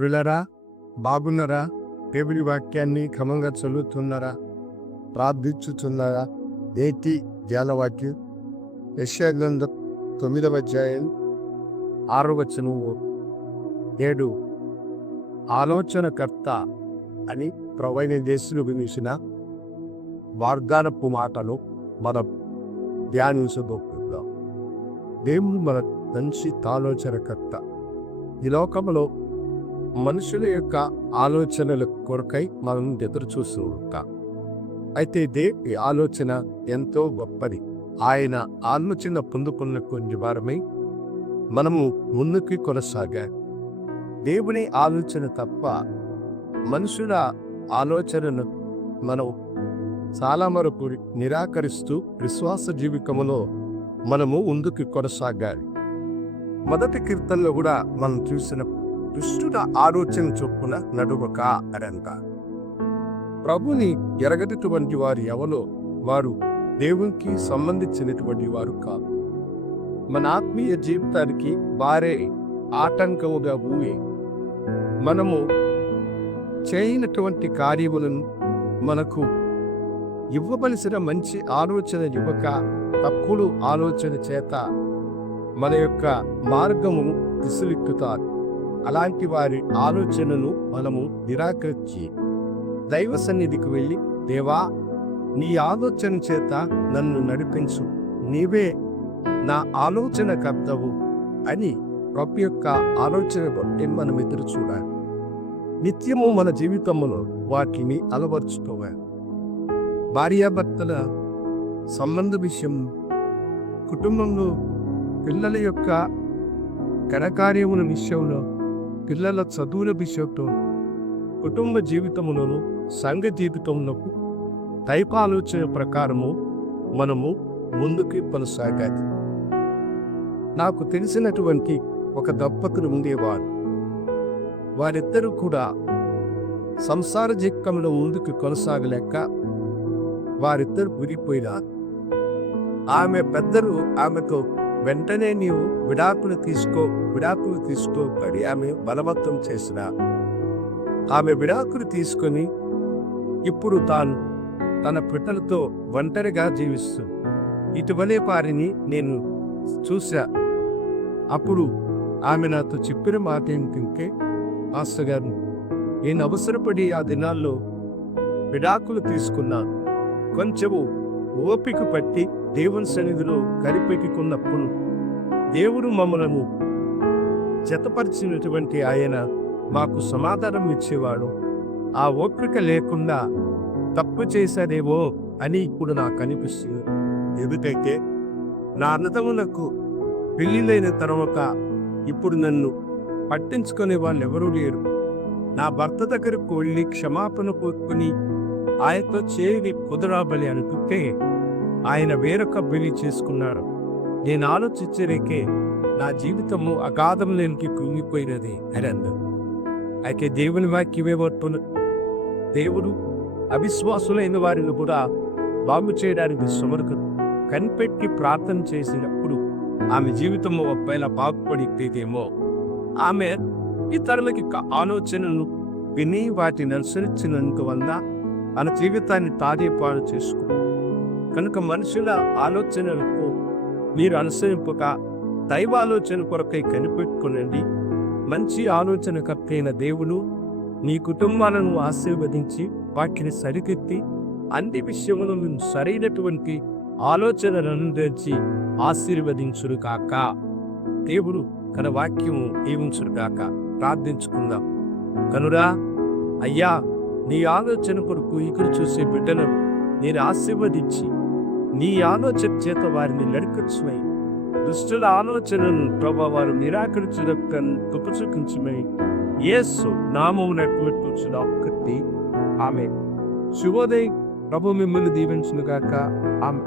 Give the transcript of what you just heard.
పిల్లరా బాగున్నారా? దేవుని వాక్యాన్ని క్రమంగా చదువుతున్నారా? ప్రార్థించుతున్నారా? నేటి ధ్యానవాక్యం యశాగ్రంథం తొమ్మిదవ అధ్యాయం ఆరో వచనము నేడు ఆలోచనకర్త అని ప్రవైన దేశులు గురించిన వాగ్దానపు మాటలు మనం ధ్యానించబోతున్నాం. దేవుడు మన మంచి ఆలోచనకర్త. ఈ లోకంలో మనుషుల యొక్క ఆలోచనల కొరకై మనం ఎదురు చూస్తూ ఉంటాం. అయితే దేవుడి ఆలోచన ఎంతో గొప్పది. ఆయన ఆలోచన పొందుకున్న కొన్ని వారమై మనము ముందుకి కొనసాగా. దేవుని ఆలోచన తప్ప మనుషుల ఆలోచనను మనం చాలా వరకు నిరాకరిస్తూ విశ్వాస జీవితంలో మనము ముందుకు కొనసాగాలి. మొదటి కీర్తనలో కూడా మనం చూసిన దుష్టుల ఆలోచన చొప్పున నడువక అరంట ప్రభుని ఎరగనటువంటి వారు ఎవరో వారు దేవునికి సంబంధించినటువంటి వారు కాదు మన ఆత్మీయ జీవితానికి వారే ఆటంకముగా ఊయి మనము చేయనటువంటి కార్యములను మనకు ఇవ్వవలసిన మంచి ఆలోచన ఇవ్వక తప్పుడు ఆలోచన చేత మన యొక్క మార్గము దిశలిక్కుతారు అలాంటి వారి ఆలోచనను మనము నిరాకరించి దైవ సన్నిధికి వెళ్ళి దేవా నీ ఆలోచన చేత నన్ను నడిపించు. నీవే నా ఆలోచన కర్తవు అని ప్రభు యొక్క ఆలోచన బట్టి మనం ఎదురు చూడాలి. నిత్యము మన జీవితంలో వాటిని అలవరుచుకోవాలి. భార్యాభర్తల సంబంధ విషయం కుటుంబంలో పిల్లల యొక్క ఘనకార్యముల విషయంలో పిల్లల చదువుల విషయంలో కుటుంబ జీవితములను సంఘ జీవితంలో దైవ ఆలోచన ప్రకారము మనము ముందుకు కొనసాగాలి. నాకు తెలిసినటువంటి ఒక దంపతులు ఉండేవారు. వారిద్దరూ కూడా సంసార జీవితంలో ముందుకు కొనసాగలేక వారిద్దరు విడిపోయినారు. ఆమె పెద్దలు ఆమెతో వెంటనే నీవు విడాకులు తీసుకో విడాకులు తీసుకోబడి ఆమె బలవంతం చేసిన ఆమె విడాకులు తీసుకొని ఇప్పుడు తాను తన పిట్టలతో ఒంటరిగా జీవిస్తుంది ఇటువలే వారిని నేను చూశా. అప్పుడు ఆమె నాతో చెప్పిన మాట ఏంటంటే మాస్టర్ గారు నేను అవసరపడి ఆ దినాల్లో విడాకులు తీసుకున్నాను. కొంచెము ఓపిక పట్టి దేవుని సన్నిధిలో కరిపెట్టుకున్నప్పుడు దేవుడు మమ్మలను జతపరిచినటువంటి ఆయన మాకు సమాధానం ఇచ్చేవాడు. ఆ ఓపిక లేకుండా తప్పు చేశానేమో అని ఇప్పుడు నాకు అనిపిస్తుంది. ఎందుకంటే నా అన్నదములకు పెళ్ళిలైన తర్వాత ఇప్పుడు నన్ను పట్టించుకునే వాళ్ళు ఎవరూ లేరు. నా భర్త దగ్గరకు వెళ్ళి క్షమాపణ కోరుకుని ఆయనతో చేరి కుదరాబలి అనుకుంటే ఆయన వేరొక బలి చేసుకున్నారు. నేను ఆలోచించరేకే నా జీవితము అగాధంలోనికి కుంగిపోయినది అని అన్నారు అయితే దేవుని వాక్యమే వర్తులు దేవుడు అవిశ్వాసులైన వారిని కూడా బాగు చేయడానికి సుమరుకు కనిపెట్టి ప్రార్థన చేసినప్పుడు ఆమె జీవితంలో ఒకవేళ బాగుపడితేదేమో ఆమె ఇతరులకి ఆలోచనలు విని వాటిని అనుసరించినందువల్ల తన జీవితాన్ని తాదేపాడు చేసుకో కనుక మనుషుల ఆలోచనలకు మీరు అనుసరింపక దైవ ఆలోచన కొరకై కనిపెట్టుకునండి. మంచి ఆలోచన కర్తైన దేవుడు నీ కుటుంబాలను ఆశీర్వదించి వాటిని సరిదిద్ది అన్ని విషయములను సరైనటువంటి ఆలోచనలను తెచ్చి ఆశీర్వదించురు కాక దేవుడు తన వాక్యము దీవించురు కాక ప్రార్థించుకుందాం. కనురా అయ్యా నీ ఆలోచన కొరకు ఎదురు చూసే బిడ్డలను నేను ఆశీర్వదించి నీ ఆలోచన చేత వారిని నడిపించమై. దుష్టుల ఆలోచనను ప్రభా వారు నిరాకరించడం తుపచుకించమై యేసు నామమున కూర్చున్న ఒక్కటి. ఆమె శుభోదయ్. ప్రభు మిమ్మల్ని దీవించును గాక ఆమె